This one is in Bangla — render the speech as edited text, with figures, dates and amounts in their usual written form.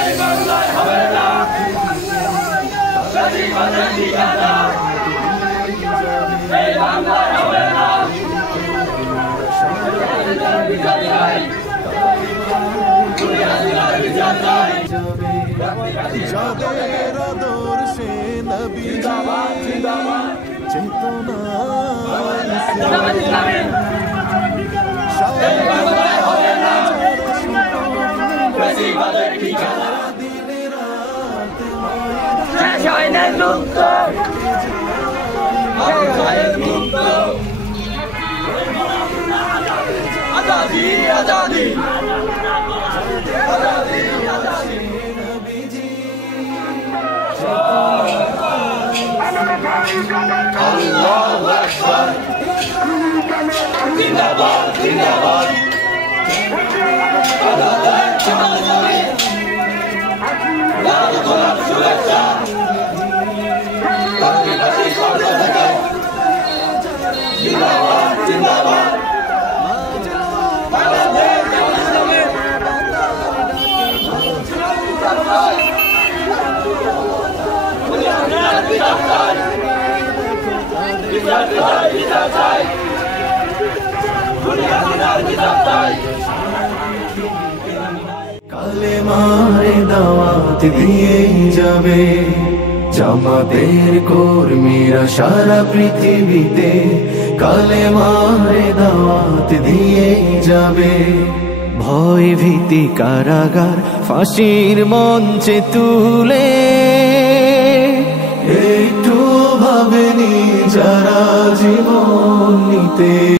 এই বাংলায় হবে না বেশিবাদের ঠিকানা, এই বাংলায় হবে না বিচার চাই, বিচার চাই। যাদের আদর্শে নবী চেতনা বেশিবাদের ঠিকানা, শেষ হয় না মুক্ত, মুক্ত আজাদি আজাদি আজাদি আজাদি আল্লাহু আকবার, জিন্দাবাদ জিন্দাবাদ, আজাদের চাঁদনি লাল গোলাপ শুভেচ্ছা, বাংলাদেশি কণ্ঠ থেকে জিন্দাবাদ জিন্দাবাদ, বাংলাদেশ জামাত ইসলামের বিচার চাই, বিচার চাই, বিচার চাই, বিচার চাই। কালেমার দাওয়াত দিয়ে যাবে জামাতের কর্মীরা সারা পৃথিবীতে, কালেমার দাওয়াত দিয়ে যাবে। ভয় ভীতি কারাগার ফাঁসির মঞ্চে তুলে একটু ভাবেনি যারা জীবন নিতে।